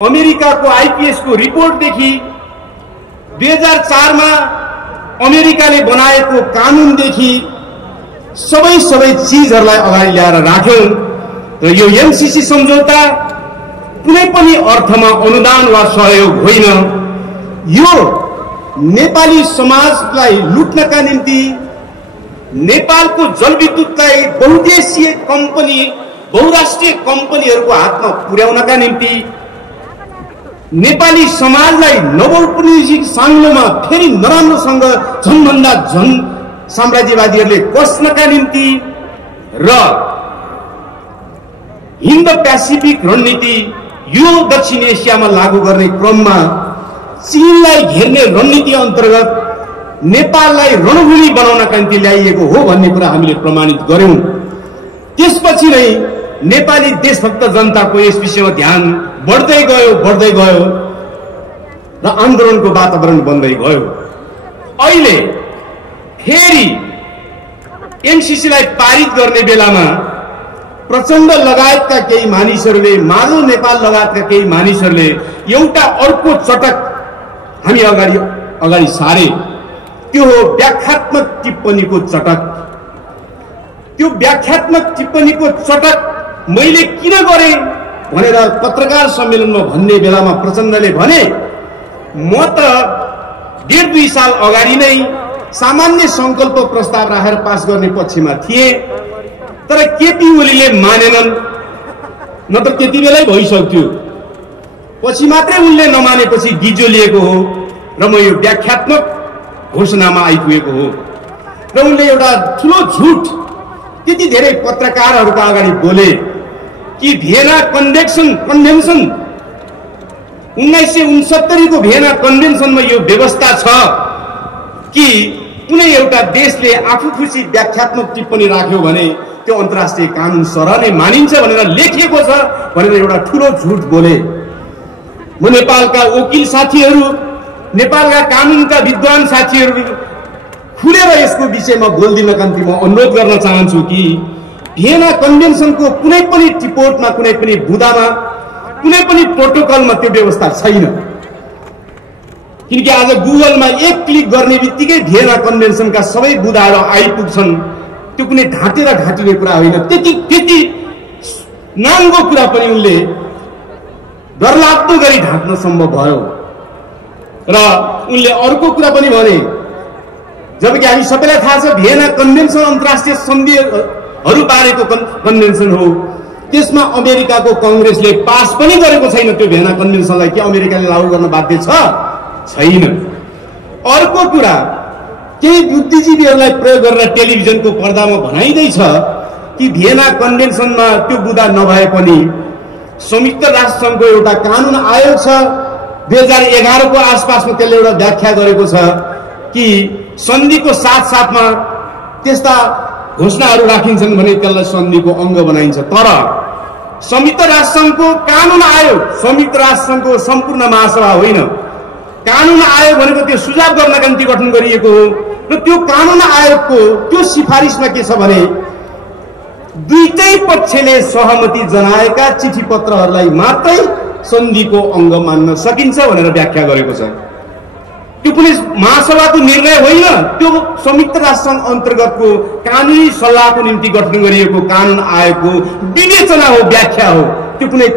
अमेरिकाको आईपीएस को रिपोर्टदेखि 2004 मा अमेरिकाले बनाएको कानूनदेखि सबै चीजहरुलाई अगाडि ल्याएर राख्यौं र यो एमसीसी सम्झौता कुनै पनि अर्थमा अनुदान वा सहयोग होइन। यो नेपाली समाजलाई लुट्नका निम्ति नेपालको जलविद्युतलाई बहुदेशीय कम्पनी बहुराष्ट्रिय कम्पनीहरुको हातमा पुर्याउनका निम्ति नेपाली समाजलाई नवौपनिवेशिक साङ्लोमा फेरि नराम्रोसँग झनभन्दा झन साम्राज्यवादीहरूले कस्नका निम्ति र हिन्द पेसिफिक रणनीति यो दक्षिण एसियामा लागू गर्ने क्रममा चीनलाई घेर्ने रणनीति अन्तर्गत नेपाललाई रणभूमि बनाउनका निम्ति ल्याइएको हो भन्ने कुरा हामीले प्रमाणित गर्यौं। त्यसपछि नै नेपाली देशभक्त जनताको यस विषयमा ध्यान बढ्दै गयो र आन्दोलनको वातावरण बन्दै गयो। अहिले फेरि एमसीसीलाई पारित गर्ने बेलामा प्रचण्ड लगायतका केही मानिसहरूले माधव नेपाल लगायतका केही मानिसहरूले एउटा अर्को चटक हामी अगाडि सारे। त्यो हो व्याख्यात्मक टिप्पणीको चटक। त्यो व्याख्यात्मक टिप्पणीको चटक मैले किन गरे भनेर पत्रकार सम्मेलनमा भन्ने बेलामा प्रचण्डले भने म त 1.5-2 साल अगाडि नै सामान्य संकल्प प्रस्ताव राखेर पास गर्ने पक्षमा थिए, तर केपी ओलीले मानेनन्, नत्र त्यति बेलै भइसक्थ्यो। पछि मात्रै उनले नमानेपछि गिजो लिएको हो र म यो व्याख्यात्मक घोषणामा आइपुगेको हो। र उनले एउटा ठूलो झुट त्यति धेरै पत्रकारहरूको अगाडि बोले कि भियना कन्भेन्सन 1969 को भियना कन्भेन्सनमा यो व्यवस्था छ कि कुनै एउटा देशले आफू खुसी व्याख्यात्मक टिप्पणी राख्यो भने त्यो अन्तर्राष्ट्रिय कानून सरह नै मानिन्छ भनेर लेखिएको छ भनेर एउटा ठूलो झुट बोले। म नेपालका वकिल साथीहरू, नेपालका कानूनका विद्वान साथीहरू खुलेर यसको विषयमा बोल्दिनका निम्ति म अनुरोध गर्न चाहन्छु कि भियना कन्भेन्सनको कुनै पनि टिपोटमा, कुनै पनि बुदामा, कुनै पनि प्रोटोकलमा त्यो व्यवस्था छैन। किनकि आज गुगलमा एक क्लिक गर्ने बित्तिकै भियना कन्भेन्सनका सबै बुदाहरू आइपुग्छन्। त्यो कुनै ढाँटेर घाटिने कुरा होइन। त्यति नाङ्गो कुरा पनि उनले डरलाग्दो गरी ढाँट्न सम्भव भयो। र उनले अर्को कुरा पनि भने, जबकि हामी सबैलाई थाहा छ भियना कन्भेन्सन अन्तर्राष्ट्रिय सन्धिहरू बारेको कन्भेन्सन हो। त्यसमा अमेरिकाको कांग्रेसले पास पनि गरेको छैन त्यो भियना कन्भेन्सनलाई कि अमेरिकाले लागू गर्न बाध्य छैन। अर्को कुरा, केही बुद्धिजीवीहरूलाई प्रयोग गरेर टेलिभिजनको पर्दामा भनाइदैछ कि भियना कन्भेन्सनमा त्यो बुदा नभए पनि संयुक्त राष्ट्र संघको एउटा कानून आयोग छ 2011 को आसपासमा त्यसले एउटा व्याख्या गरेको छ कि सन्धिको साथसाथमा त्यस्ता घोषणाहरू राखिन्छन् भने त्यसलाई सन्धिको अंग बनाइन्छ। तर संयुक्त राष्ट्र संघको कानून आयोग संयुक्त राष्ट्र संघको सम्पूर्ण महासभा होइन। कानून आयोग भनेको त्यो सुझाव गर्नका निम्ति गठन गरिएको हो र त्यो कानून आयोगको त्यो सिफारिसमा के छ भने दुईटै पक्षले सहमति जनाएका चिठी पत्रहरूलाई मात्रै सन्धिको अंग मान्न सकिन्छ भनेर व्याख्या गरेको छ। त्यो कुनै महासभाको निर्णय होइन, त्यो संयुक्त राष्ट्र संघ अन्तर्गतको कानूनी सल्लाहको निम्ति गठन गरिएको कानून आयोगको विवेचना हो, व्याख्या हो। त्यो कुनै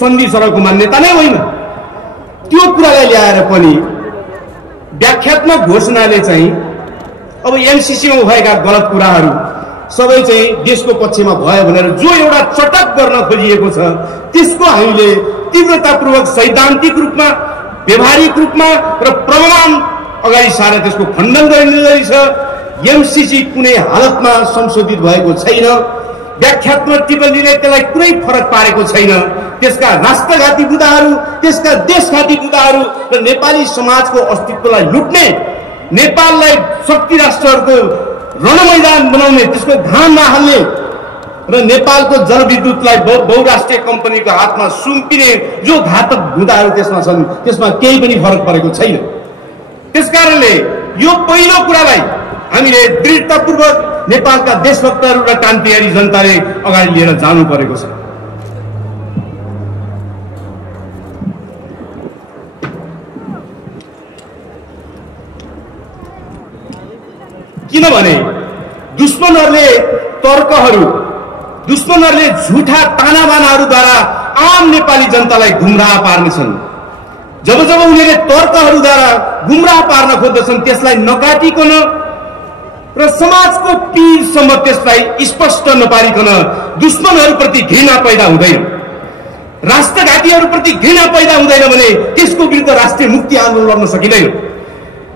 सन्धि सरहको मान्यता नै होइन। त्यो कुरालाई ल्याएर पनि व्याख्यात्मक घोषणाले चाहिँ अब एमसीसीमा भएका गलत कुराहरू सबै चाहिँ देशको पक्षमा भयो भनेर जो एउटा चटक गर्न खोजिएको छ त्यसको हामीले तीव्रतापूर्वक सैद्धान्तिक रूपमा, व्यवहारिक रूपमा र प्रमाण अगाडि सारेर त्यसको खण्डन गरिँदैछ। एमसीसी कुनै हालतमा संशोधित भएको छैन। व्याख्यात्मक टिप्पणीले त्यसलाई कुनै फरक पारेको छैन। त्यसका राष्ट्रघाती बुदाहरू, त्यसका देशघाती बुदाहरू र नेपाली समाजको अस्तित्वलाई लुट्ने, नेपाललाई शक्ति राष्ट्रहरूको रणमैदान बनाउने, त्यसको घाम नहाल्ने र नेपालको जलविद्युतलाई बहुराष्ट्रिय कम्पनीको हातमा सुम्पिने जो घातक बुदाहरू त्यसमा छन् त्यसमा केही पनि फरक परेको छैन। त्यसकारणले यो पहिलो कुरालाई हामीले दृढतापूर्वक नेपालका देशभक्तहरू र क्रान्तिकारी जनताले अगाडि लिएर जानु परेको छ। किनभने दुश्मनहरूले तर्कहरू, दुश्मनहरूले झुठा तानाबानाहरूद्वारा आम नेपाली जनतालाई गुमराह पार्नेछन्। जब जब उनीहरूले तर्कहरूद्वारा गुमराह पार्न खोज्दछन् त्यसलाई नकाटिकन र समाजको पीरसम्म त्यसलाई स्पष्ट नपारिकन दुश्मनहरूप्रति घृणा पैदा हुँदैन, राष्ट्रघातीहरूप्रति घृणा पैदा हुँदैन भने त्यसको विरुद्ध राष्ट्रिय मुक्ति आन्दोलन लड्न सकिँदैन।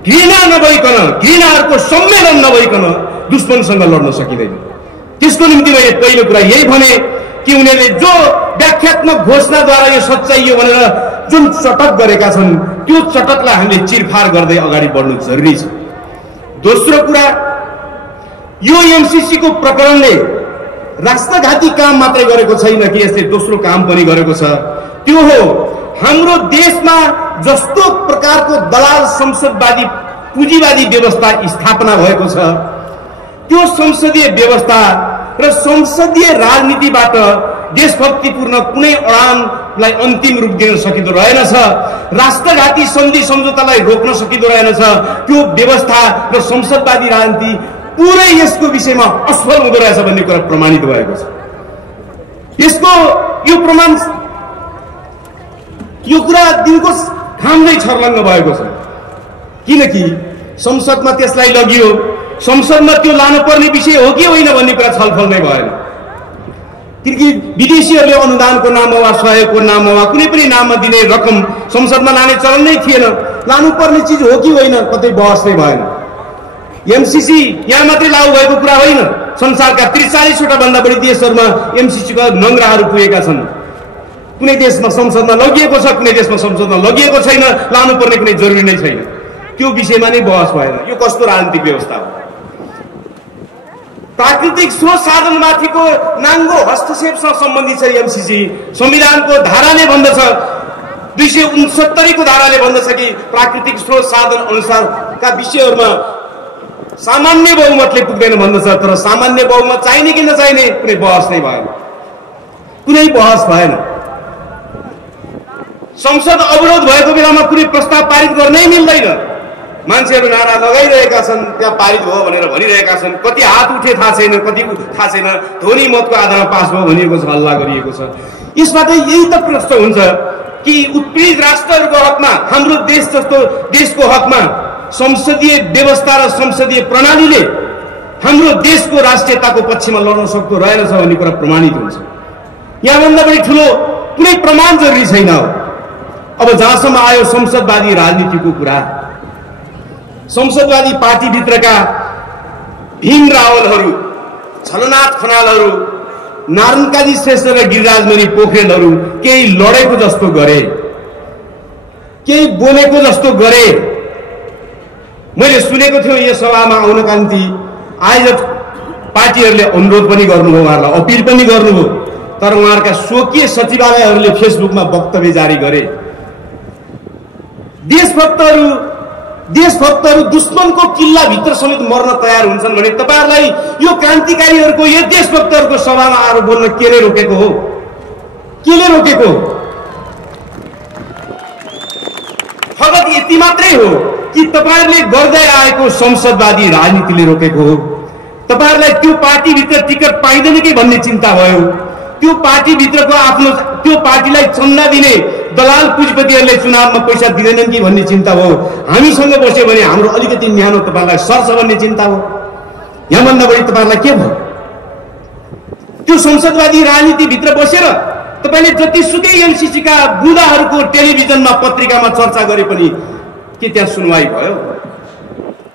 घृणा नभइकन, घृणाहरूको सम्मेलन नभइकन दुश्मनसँग लड्न सकिँदैन। त्यसको निम्ति मैले पहिलो कुरा यही भने कि उनीहरूले जो व्याख्यात्मक घोषणाद्वारा यो सच्चाइ हो भनेर जुन चटक गरेका छन् त्यो चटकलाई हामीले चिरफार गर्दै अगाडि बढ्नु जरुरी छ। दोस्रो कुरा, यो एमसीसी को प्रकरणले राष्ट्रघाती काम मात्रै गरेको छैन कि यसले दोस्रो काम पनि गरेको छ। त्यो हो हाम्रो देशमा जस्तो प्रकारको दलाल संसदवादी पुँजीवादी व्यवस्था स्थापना भएको छ त्यो संसदीय व्यवस्था र संसदीय राजनीतिबाट देशभक्तिपूर्ण कुनै अडानलाई अन्तिम रूप दिन सकिँदो रहेनछ, राष्ट्रघाती सन्धि सम्झौतालाई रोक्न सकिँदो रहेनछ। त्यो व्यवस्था र संसदवादी राजनीति पुरै यसको विषयमा असफल हुँदो रहेछ भन्ने कुरा प्रमाणित भएको छ। यसको यो प्रमाण, यो कुरा दिनको घाममै छर्लङ्ग भएको छ। किनकि संसदमा त्यसलाई लगियो, संसदमा त्यो लानुपर्ने विषय हो कि होइन भन्ने कुरा छलफल नै भएन। किनकि विदेशीहरूले अनुदानको नाममा वा सहयोगको नाममा वा कुनै पनि नाममा दिने रकम संसदमा लाने चलन नै थिएन। लानुपर्ने चिज हो कि होइन कतै बहस नै भएन। एमसीसी यहाँ मात्रै लागू भएको कुरा होइन, संसारका 43वटा भन्दा बढी देशहरूमा एमसीसी का नङ्ग्राहरू पुगेका छन्। कुनै देशमा संसदमा लगिएको छ, कुनै देशमा संसदमा लगिएको छैन, लानुपर्ने कुनै जरुरी नै छैन। त्यो विषयमा नै बहस भएन। यो कस्तो राजनीतिक व्यवस्था हो? प्राकृतिक स्रोत साधनमाथिको नाङ्गो हस्तक्षेपसँग सम्बन्धित छ एमसीसी। संविधानको धाराले भन्दछ, 269 को धाराले भन्दछ कि प्राकृतिक स्रोत साधन अनुसारका विषयहरूमा सामान्य बहुमतले पुग्दैन भन्दछ। तर सामान्य बहुमत चाहिने कि नचाहिने कुनै बहस नै भएन, कुनै बहस भएन। संसद अवरोध भएको बेलामा कुनै प्रस्ताव पारित गर्नै मिल्दैन। मान्छेहरू नारा लगाइरहेका छन्, त्यहाँ पारित भयो भनेर भनिरहेका छन्। कति हात उठे थाहा छैन, कति थाहा छैन। ध्वनि मतको आधारमा पास भयो भनिएको छ, हल्ला गरिएको छ। यसबाट यही त प्रश्न हुन्छ कि उत्पीडित राष्ट्रहरूको हकमा, हाम्रो देश जस्तो देशको हकमा संसदीय व्यवस्था र संसदीय प्रणालीले हाम्रो देशको राष्ट्रियताको पक्षमा लड्न सक्दो रहेनछ भन्ने कुरा प्रमाणित हुन्छ। यहाँभन्दा बढी ठुलो कुनै प्रमाण जरुरी छैन। अब जहाँसम्म आयो संसदवादी राजनीतिको कुरा, संसदवादी पार्टीभित्रका भीम रावलहरू, छलनाथ खनालहरू, नारायण काजी श्रेष्ठ र गिरिराजमणि पोखरेलहरू केही लडेको जस्तो गरे, केही बोलेको जस्तो गरे। मैले सुनेको थियो यो सभामा आउनका निम्ति आयोजक पार्टीहरूले अनुरोध पनि गर्नुभयो, उहाँहरूलाई अपिल पनि गर्नुभयो। तर उहाँहरूका स्वकीय सचिवालयहरूले फेसबुकमा वक्तव्य जारी गरे। देशभक्तहरू दुश्मनको किल्लाभित्र समेत मर्न तयार हुन्छन् भने तपाईहरुलाई यो क्रान्तिकारीहरूको, यो देशभक्तहरूको सभामा आएर बोल्न केले रोकेको हो? केले रोकेको? फगत यति मात्रै हो कि तपाईहरुले गर्दै आएको संसदवादी राजनीतिले रोकेको हो? तपाईहरुलाई त्यो पार्टीभित्र टिकट पाइदैन कि भन्ने चिन्ता भयो? त्यो पार्टीभित्रको आफ्नो त्यो पार्टीलाई चन्दा दिने दलाल पुँजीपतिहरूले चुनावमा पैसा दिँदैनन् कि भन्ने चिन्ता हो? हामीसँग बस्यो भने हाम्रो अलिकति न्यानो तपाईहरुलाई सर्छ भन्ने चिन्ता हो? यहाँभन्दा बढी तपाईहरुलाई के भयो? त्यो संसदवादी राजनीतिभित्र बसेर तपाईले जतिसुकै एमसीसी का बुदाहरूको टेलिभिजनमा पत्रिकामा चर्चा गरे पनि के त्यहाँ सुनवाई भयो?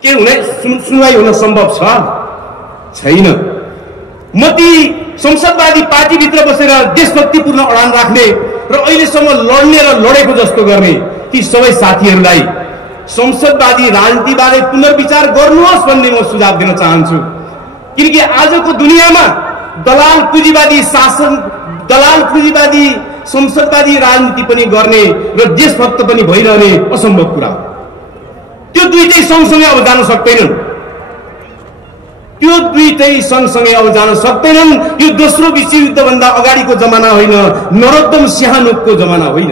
के सुनवाई हुन सम्भव छ? छैन। म ती संसदवादी पार्टीभित्र बसेर देशभक्तिपूर्ण अडान राख्ने र अहिलेसम्म लड्ने र लडेको जस्तो गर्ने ती सबै साथीहरूलाई संसदवादी राजनीतिबारे पुनर्विचार गर्नुहोस् भन्ने म सुझाव दिन चाहन्छु। किनकि आजको दुनियाँमा दलाल पुँजीवादी शासन, दलाल पुँजीवादी संसदवादी राजनीति पनि गर्ने र देशभक्त पनि भइरहने असम्भव कुरा हो। त्यो दुईटै सँगसँगै अब जान सक्दैनन्। त्यो दुईटै सँगसँगै अब जान सक्दैनन्। यो दोस्रो विश्वयुद्ध भन्दा अगाडिको जमाना होइन, नरोत्तम सिंहानुको जमाना होइन।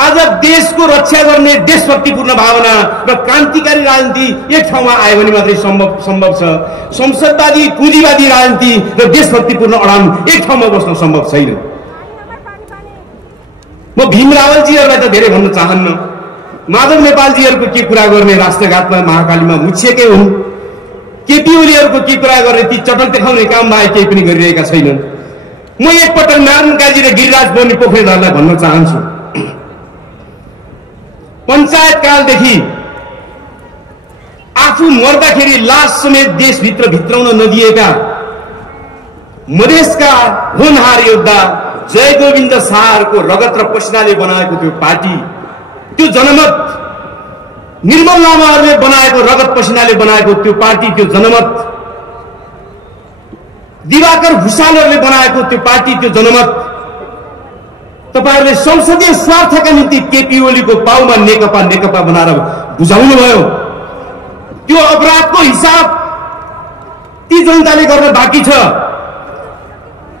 आज देशको रक्षा गर्ने देशभक्तिपूर्ण भावना र क्रान्तिकारी राजनीति एक ठाउँमा आयो भने मात्रै सम्भव छ। संसदवादी पुँजीवादी राजनीति र देशभक्तिपूर्ण अडान एक ठाउँमा बस्न सम्भव छैन। म भीम रावलजीहरूलाई त धेरै भन्न चाहन्न। माधव नेपालजीहरूको के कुरा गर्ने, राष्ट्रघातमा महाकालीमा मुछिएकै हुन्। केपी ओलीहरूको के कुरा गर्ने, ती चटक देखाउने काम बाहेक केही पनि गरिरहेका छैनन्। म एकपटक नारायण काजी र गिरिराज बर्मी पोखरेलहरूलाई भन्न चाहन्छु, पञ्चायत कालदेखि आफू मर्दाखेरि लास समेत देशभित्र भित्राउन नदिएका मधेसका होनहार योद्धा जयगोविन्द शाहको रगत र पसिनाले बनाएको त्यो पार्टी, त्यो जनमत, निर्मल लामाहरूले बनाएको रगत पसिनाले बनाएको त्यो पार्टी, त्यो जनमत, दिवाकर भुषालहरूले बनाएको त्यो पार्टी, त्यो जनमत, तपाईहरुले संसदीय स्वार्थका निम्ति केपी ओलीको पाउमा नेकपा बनाएर बुझाउनु भयो। त्यो अपराधको हिसाब ती जनताले गर्न बाँकी छ।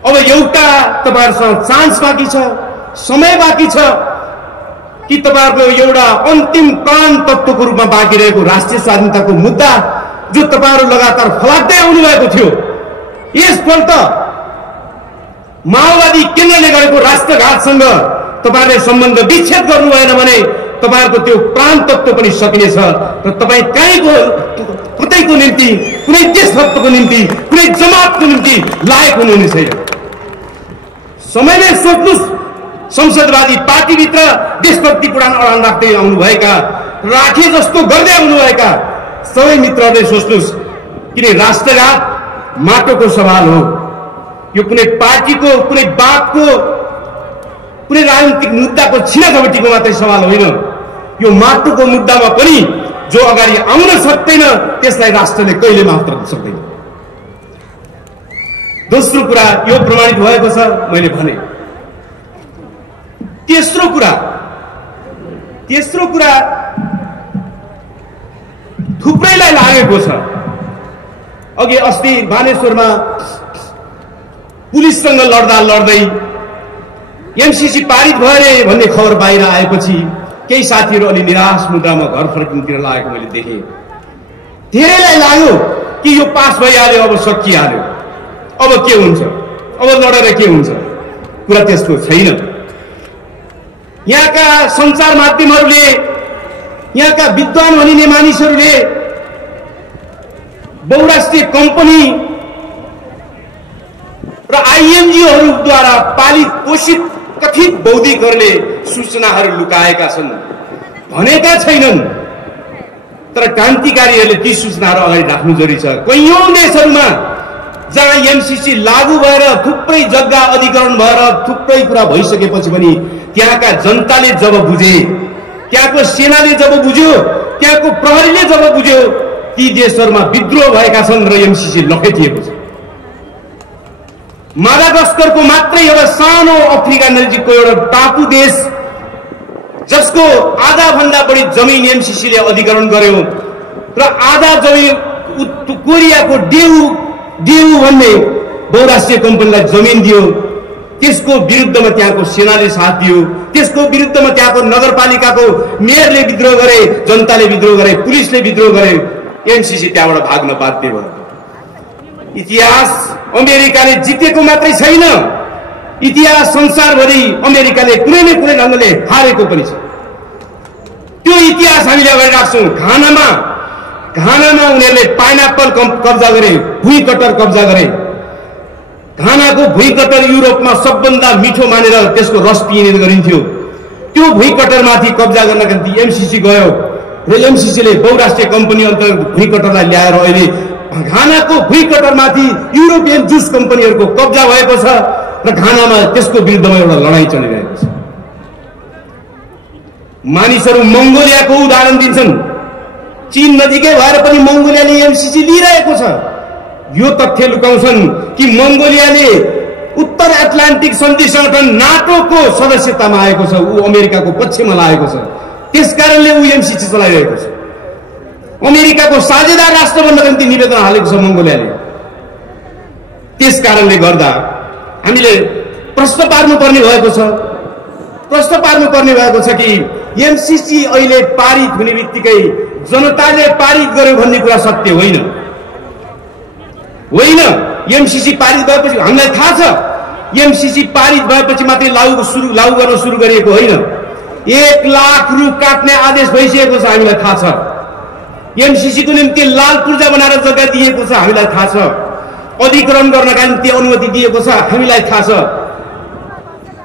अब एउटा तपाईहरुसँग चान्स बाँकी छ, समय बाँकी छ कि तपाईहरुको एउटा अन्तिम प्राण तत्त्वको रूपमा बाँकी रहेको राष्ट्रिय स्वाधीनताको मुद्दा जो तपाईहरु लगातार फलाक्दै आउनु भएको थियो, यसपल्ट माओवादी केन्द्रले गरेको राष्ट्रघातसँग तपाईहरुले सम्बन्ध विच्छेद गर्नु भएन भने तपाईहरुको त्यो प्राण तत्त्व पनि सकिनेछ र तपाई कतैको निम्ति, कुनै देशभक्तको निम्ति, कुनै जमातको निम्ति लायक हुनुहुने छैन। समयमै सोच्नुस्, संसदवादी पार्टीभित्र देशभक्ति पुराण अडान राख्दै आउनुभएका, राखे जस्तो गर्दै आउनुभएका सबै मित्रहरूले सोच्नुस्, किन राष्ट्रघात माटोको सवाल हो। यो कुनै पार्टीको, कुनै बापको, कुनै राजनीतिक मुद्दाको छिनाझपटीको मात्रै सवाल होइन। यो माटोको मुद्दामा पनि जो अगाडि आउन सक्दैन त्यसलाई राष्ट्रले कहिले माफ गर्न सक्दैन। दोस्रो कुरा यो प्रमाणित भएको छ, मैले भने। तेस्रो कुरा थुप्रैलाई लागेको छ। अघि अस्ति बानेश्वरमा पुलिससँग लड्दै एमसीसी पारित भयो भन्ने खबर बाहिर आएपछि केही साथीहरू अलि निराश मुद्रामा घर फर्किनुतिर लागेको मैले देखेँ। धेरैलाई लाग्यो कि यो पास भइहाल्यो, अब सकिहाल्यो, अब के हुन्छ, अब लडेर के हुन्छ। कुरा त्यस्तो छैन। यहाँका सञ्चार माध्यमहरूले, यहाँका विद्वान भनिने मानिसहरूले बहुराष्ट्रिय कम्पनी र आइएनजीओहरूद्वारा पालित पोषित कथित बौद्धिकहरूले सूचनाहरू लुकाएका छन् भनेका छैनन्, तर क्रान्तिकारीहरूले ती सूचनाहरू अगाडि राख्नु जरुरी छ। कैयौं देशहरूमा जहाँ एमसीसी लागू भएर थुप्रै जग्गा अधिग्रहण भएर थुप्रै कुरा भइसकेपछि पनि त्यहाँका जनताले जब बुझे, त्यहाँको सेनाले जब बुझ्यो, त्यहाँको प्रहरीले जब बुझ्यो, ती देशहरूमा विद्रोह भएका छन् र एमसीसी लखेटिएको छ। मादागास्करको मात्रै एउटा सानो अफ्रिका नजिकको एउटा टापु देश जसको आधा भन्दा बढी जमिन एमसीसीले अधिग्रहण गर्यो र आधा जमिन कोरियाको डेउ भन्ने बहुराष्ट्रिय कम्पनीलाई जमिन दियो। त्यसको विरुद्धमा त्यहाँको सेनाले साथ दियो, त्यसको विरुद्धमा त्यहाँको नगरपालिकाको मेयरले विद्रोह गरे, जनताले विद्रोह गरे, पुलिसले विद्रोह गरे, एमसीसी त्यहाँबाट भाग्न बाध्य भयो। इतिहास अमेरिकाले जितेको मात्रै छैन, इतिहास संसारभरि अमेरिकाले कुनै न कुनै ढङ्गले हारेको पनि छ। त्यो इतिहास हामीले अगाडि राख्छौँ। घानामा उनीहरूले पाइनएप्पल कब्जा गरे, भुइँ कटर कब्जा गरे। घानाको भुइँ कटर युरोपमा सबभन्दा मिठो मानेर त्यसको रस पिइने गरिन्थ्यो। त्यो भुइँ कटरमाथि कब्जा गर्नका निम्ति एमसीसी गयो र एमसीसीले बहुराष्ट्रिय कम्पनी अन्तर्गत भुइँ कटरलाई ल्याएर अहिले घानाको भुइँ कटरमाथि युरोपियन जुस कम्पनीहरूको कब्जा भएको छ र घानामा त्यसको विरुद्धमा एउटा लडाईँ चलिरहेको छ। मानिसहरू मङ्गोलियाको उदाहरण दिन्छन्। चीन नजिकै भएर पनि मङ्गोलियाले एमसीसी लिइरहेको छ। यो तथ्य लुकाउँछन् कि मङ्गोलियाले उत्तर एटलान्टिक सन्धि संगठन नाटोको सदस्यतामा आएको छ, ऊ अमेरिकाको पक्षमा लागेको छ, त्यसकारणले ऊ एमसीसी चलाइरहेको छ। अमेरिकाको साझेदार राष्ट्र बन्नका निम्ति निवेदन हालेको छ मङ्गोलियाले। त्यसकारणले गर्दा हामीले प्रश्न पार्नुपर्ने भएको छ प्रश्न पार्नुपर्ने भएको छ कि एमसीसी अहिले पारित हुने बित्तिकै जनताले पारित गर्यो भन्ने कुरा सत्य होइन। होइन, एमसीसी पारित भएपछि हामीलाई थाहा छ एमसीसी पारित भएपछि मात्रै लागू गर्न सुरु गरिएको होइन। 1 लाख रुख काट्ने आदेश भइसकेको छ, हामीलाई थाहा छ। एमसीसी को निम्ति लाल पूर्जा बनाएर जग्गा दिएको छ, हामीलाई थाहा छ। अधिग्रहण गर्नका निम्ति अनुमति दिएको छ, हामीलाई थाहा छ।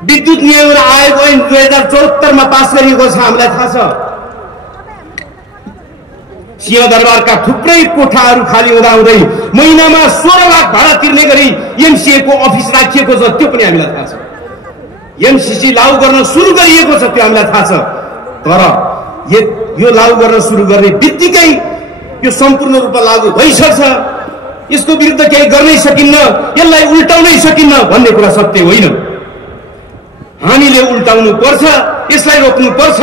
विद्युत नियमन आयोग ऐन 2074 मा पास गरिएको छ, हामीलाई थाहा छ। सिंहदरबारका थुप्रै कोठाहरू खाली हुँदाहुँदै महिनामा 16 लाख भाडा तिर्ने गरी एमसीए को अफिस राखिएको छ, त्यो पनि हामीलाई थाहा छ। एमसीसी लागू गर्न सुरु गरिएको छ, त्यो हामीलाई थाहा छ। तर यो लागू गर्न सुरु गर्ने बित्तिकै यो सम्पूर्ण रूपमा लागू भइसक्छ, यसको विरुद्ध केही गर्नै सकिन्न, यसलाई उल्टाउनै सकिन्न भन्ने कुरा सत्य होइन। हामीले उल्टाउनु पर्छ, यसलाई रोक्नु पर्छ।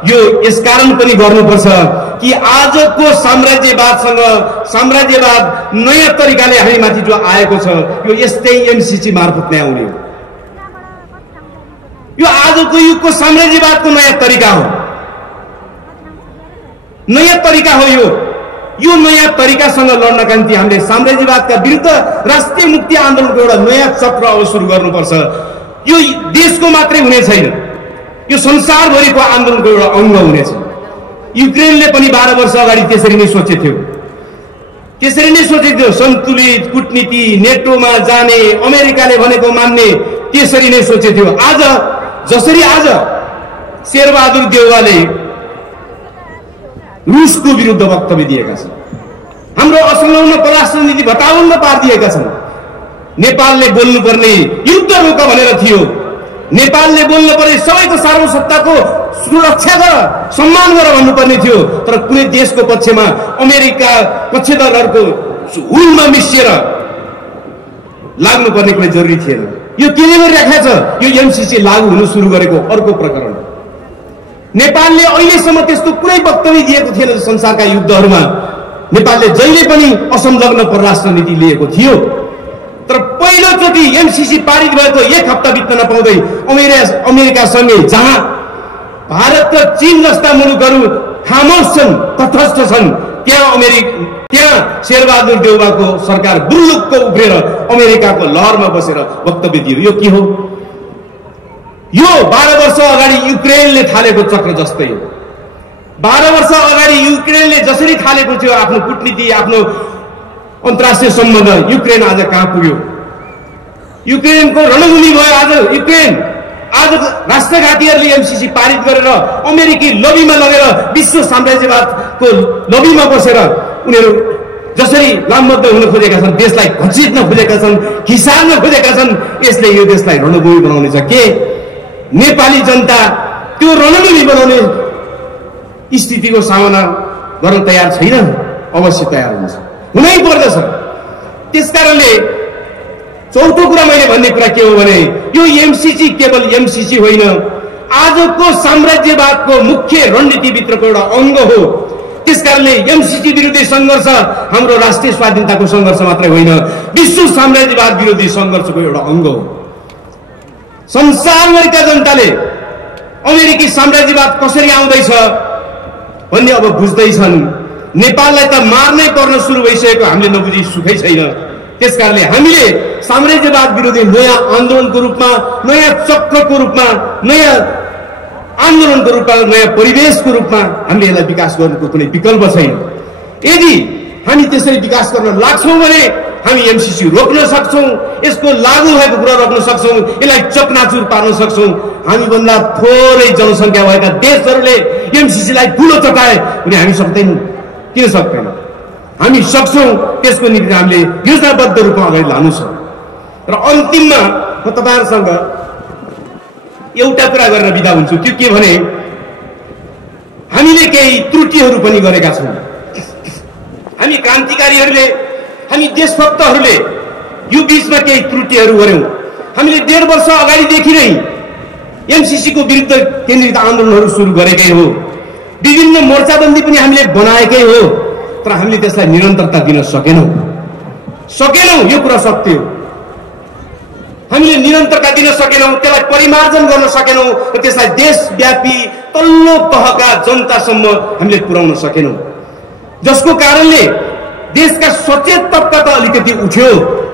यो यसकारण पनि गर्नुपर्छ कि आजको साम्राज्यवाद नयाँ तरिकाले हामी माथि जो आएको छ, यो यस्तै एमसीसी मार्फत नै आउने हो। यो आजको युगको साम्राज्यवादको नयाँ तरिका हो, नयाँ तरिका हो। यो नयाँ तरिकासँग लड्नका निम्ति हामीले साम्राज्यवादका विरुद्ध राष्ट्रिय मुक्ति आन्दोलनको एउटा नयाँ चक्र अब सुरु गर्नुपर्छ। यो देशको मात्रै हुने छैन, यो संसारभरिको आन्दोलनको एउटा अङ्ग हुनेछ। युक्रेनले पनि 12 वर्ष अगाडि त्यसरी नै सोचेथ्यो, सन्तुलित कूटनीति, नेटोमा जाने, अमेरिकाले भनेको मान्ने, त्यसरी नै सोचेथ्यो। आज जसरी आज शेरबहादुर देउवाले रुसको विरुद्ध वक्तव्य दिएका छन्, हाम्रो असंलग्न परराष्ट्र नीति भटाउन पारिदिएका छन्। नेपालले बोल्नुपर्ने युद्ध रोक भनेर थियो, नेपालले बोल्नु पर्ने सबैको सार्वभौमसत्ताको सुरक्षा गर, सम्मान गर भन्नुपर्ने थियो। तर कुनै देशको पक्षमा अमेरिका पक्षधरहरूको हुलमा मिसिएर लाग्नुपर्ने कुनै जरुरी थिएन। यो केले गरिराखेको छ? यो एमसीसी लागू हुन सुरु गरेको अर्को प्रकरण। नेपालले अहिलेसम्म त्यस्तो कुनै वक्तव्य दिएको थिएन संसारका युद्धहरूमा। नेपालले जहिले पनि असंलग्न परराष्ट्र नीति लिएको थियो। तर पहिलोचोटि एमसीसी पारित भएको 1 हप्ता बित्न नपाउँदै अमेरिकासँगै, जहाँ भारत र चीन जस्ता मुलुकहरू खामोश छन्, तटस्थ छन्, त्यहाँ शेरबहादुर देउवाको सरकार बुल्लुक्क उफ्रेर अमेरिकाको लहरमा बसेर वक्तव्य दियो। यो के हो? यो 12 वर्ष अगाडि युक्रेनले थालेको चक्र जस्तै हो। 12 वर्ष अगाडि युक्रेनले जसरी थालेको थियो आफ्नो कूटनीति, आफ्नो अन्तर्राष्ट्रिय सम्बन्ध, युक्रेन आज कहाँ पुग्यो? युक्रेनको रणभूमि भयो आज युक्रेन। आज राष्ट्रघातीहरूले एमसीसी पारित गरेर अमेरिकी लबीमा लगेर विश्व साम्राज्यवादको लबीमा बसेर उनीहरू जसरी लामबद्ध हुन खोजेका छन्, देशलाई घचिट्न खोजेका छन्, खिसार्न खोजेका छन्, यसले यो देशलाई रणभूमि बनाउने छ। के नेपाली जनता त्यो रणभूमि बनाउने स्थितिको सामना गर्न तयार छैन? अवश्य तयार हुन्छ, हुनै पर्दछ। त्यसकारणले चौथो कुरा मैले भन्ने कुरा के हो भने यो एमसीसी केवल एमसीसी होइन, आजको साम्राज्यवादको मुख्य रणनीतिभित्रको एउटा अङ्ग हो। त्यसकारणले एमसीसी विरुद्ध संघर्ष हाम्रो राष्ट्रिय स्वाधीनताको संघर्ष मात्रै होइन, विश्व साम्राज्यवाद विरोधी संघर्षको एउटा अङ्ग हो। संसारभरिका जनताले अमेरिकी साम्राज्यवाद कसरी आउँदैछ भन्ने अब बुझ्दैछन्। नेपाललाई त मार्नै पर्न सुरु भइसकेको हामीले नबुझी सुखै छैन। त्यसकारणले हामीले साम्राज्यवाद विरोधी नयाँ आन्दोलनको रूपमा, नयाँ चक्रको रूपमा, नयाँ आन्दोलनको रूपमा, नयाँ परिवेशको रूपमा हामीले यसलाई विकास गर्नुको कुनै विकल्प छैन। यदि हामी त्यसरी विकास गर्न लाग्छौँ भने हामी एमसीसी रोक्न सक्छौँ, यसको लागू भएको कुरा रोक्न सक्छौँ, यसलाई चकनाचुर पार्न सक्छौँ। हामीभन्दा थोरै जनसङ्ख्या भएका देशहरूले एमसीसीलाई ठुलो चटाए भने हामी सक्दैनौँ। किन सक्दैनौँ? हामी सक्छौँ। त्यसको निम्ति हामीले योजनाबद्ध रूपमा अगाडि लानु छ। र अन्तिममा म तपाईँहरूसँग एउटा कुरा गरेर बिदा हुन्छु। त्यो के भने हामीले केही त्रुटिहरू पनि गरेका छौँ। हामी क्रान्तिकारीहरूले, हामी देशभक्तहरूले यो बीचमा केही त्रुटिहरू गर्यौँ। हामीले 1.5 वर्ष अगाडिदेखि नै एमसीसी को विरुद्ध केन्द्रित आन्दोलनहरू सुरु गरेकै हो। विभिन्न मोर्चाबन्दी पनि हामीले बनाएकै हो। तर हामीले त्यसलाई निरन्तरता दिन सकेनौँ। यो कुरा सत्य हो। हामीले निरन्तरता दिन सकेनौं, त्यसलाई परिमार्जन गर्न सकेनौं र त्यसलाई देशव्यापी तल्लो तहका जनतासम्म हामीले पुर्याउन सकेनौं, जसको कारणले देशका सचेत तबका त अलिकति उठ्यो,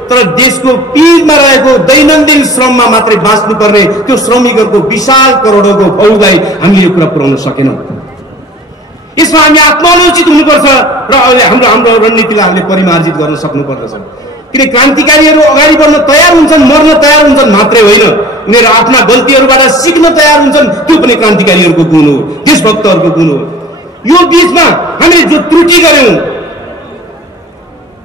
तर देशको पीडमा रहेको दैनन्दिन श्रममा मात्रै बाँच्नुपर्ने त्यो श्रमिकहरूको विशाल करोडौंको फौजलाई हामीले यो कुरा पुर्याउन सकेनौं। यसमा हामी आत्मालोचित हुनुपर्छ र अहिले हाम्रो रणनीतिलाई हामीले परिमार्जित गर्न सक्नुपर्दछ। किन क्रान्तिकारीहरू अगाडि बढ्न तयार हुन्छन्, मर्न तयार हुन्छन् मात्रै होइन, उनीहरू आफ्ना गल्तीहरूबाट सिक्न तयार हुन्छन्, त्यो पनि क्रान्तिकारीहरूको गुण हो, देशभक्तहरूको गुण हो। यो बीचमा हामीले जो त्रुटि गर्यौं,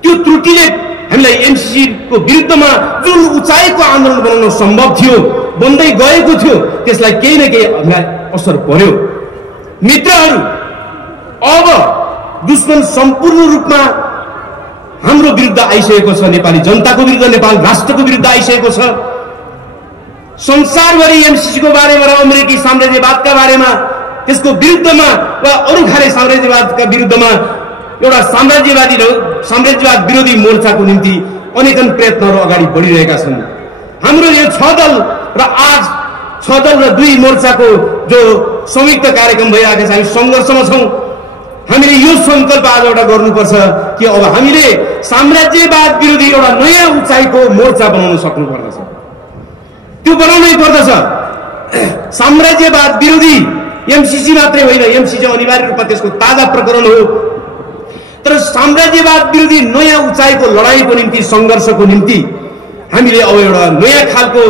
त्यो त्रुटिले हामीलाई एमसीसी को विरुद्धमा जुन उचाइको आन्दोलन बनाउन सम्भव थियो, बन्दै गएको थियो, त्यसलाई केही न केही हामीलाई असर पर्यो। मित्रहरू, अब दुश्मन सम्पूर्ण रूपमा हाम्रो विरुद्ध आइसकेको छ, नेपाली जनताको विरुद्ध, नेपाल राष्ट्रको विरुद्ध आइसकेको छ। संसारभरि एमसीसी को बारेमा र अमेरिकी साम्राज्यवादका बारेमा, त्यसको विरुद्धमा वा अरू खाले साम्राज्यवादका विरुद्धमा एउटा साम्राज्यवाद विरोधी मोर्चाको निम्ति अनेकन प्रयत्नहरू अगाडि बढिरहेका छन्। हाम्रो यो 6 दल र आज 6 दल र 2 मोर्चाको जो संयुक्त कार्यक्रम भइरहेको छ, हामी संघर्षमा छौं। हामीले यो संकल्प आज एउटा गर्नुपर्छ कि अब हामीले साम्राज्यवाद विरोधी एउटा नयाँ उचाइको मोर्चा बनाउन सक्नुपर्दछ। त्यो बनाउनै पर्दछ। साम्राज्यवाद विरोधी एमसीसी मात्रै होइन, एमसीसी अनिवार्य रूपमा त्यसको ताजा प्रकरण हो, तर साम्राज्यवाद विरोधी नयाँ उचाइको लडाईँको निम्ति, संघर्षको निम्ति हामीले अब एउटा नयाँ खालको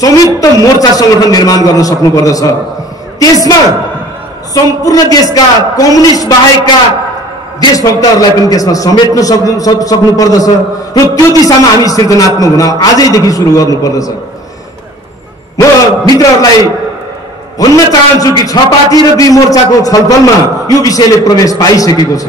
संयुक्त मोर्चा संगठन निर्माण गर्न सक्नुपर्दछ। त्यसमा सम्पूर्ण देशका कम्युनिस्ट बाहेकका देशभक्तहरूलाई पनि त्यसमा समेट्न सक्नुपर्दछ र त्यो दिशामा हामी सृजनात्मक हुन आजैदेखि सुरु गर्नुपर्दछ। म मित्रहरूलाई भन्न चाहन्छु कि 6 पार्टी र 2 मोर्चाको छलफलमा यो विषयले प्रवेश पाइसकेको छ।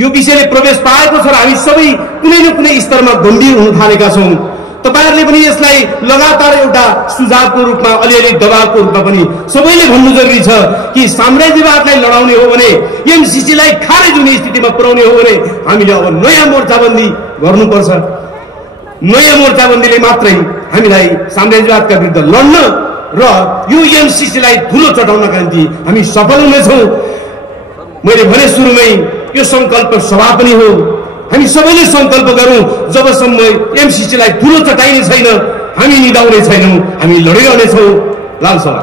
यो विषयले प्रवेश पाएको छ र हामी सबै कुनै न कुनै स्तरमा गम्भीर हुन थालेका छौं। तपाईहरुले पनि यसलाई लगातार एउटा सुझावको रूपमा, अलिअलि दबावको रूपमा पनि सबैले भन्नु जरुरी छ कि साम्राज्यवादलाई लडाउने हो भने, एमसीसी लाई खारेज हुने स्थितिमा पुर्याउने हो भने हामीले अब नयाँ मोर्चाबन्दी गर्नुपर्छ। नयाँ मोर्चाबन्दीले मात्रै हामीलाई साम्राज्यवादका विरुद्ध लड्न र यो एमसीसी लाई धुलो चटाउनका निम्ति हामी सफल हुनेछौं। मैले भने सुरुमै यो संकल्प सभा पनि हो। हामी सबैले संकल्प गरौं, जबसम्म एमसीसी लाई धुलो चटाइने छैन, हामी निदाउने छैनौं, हामी लडिरहनेछौं। लाल सभा।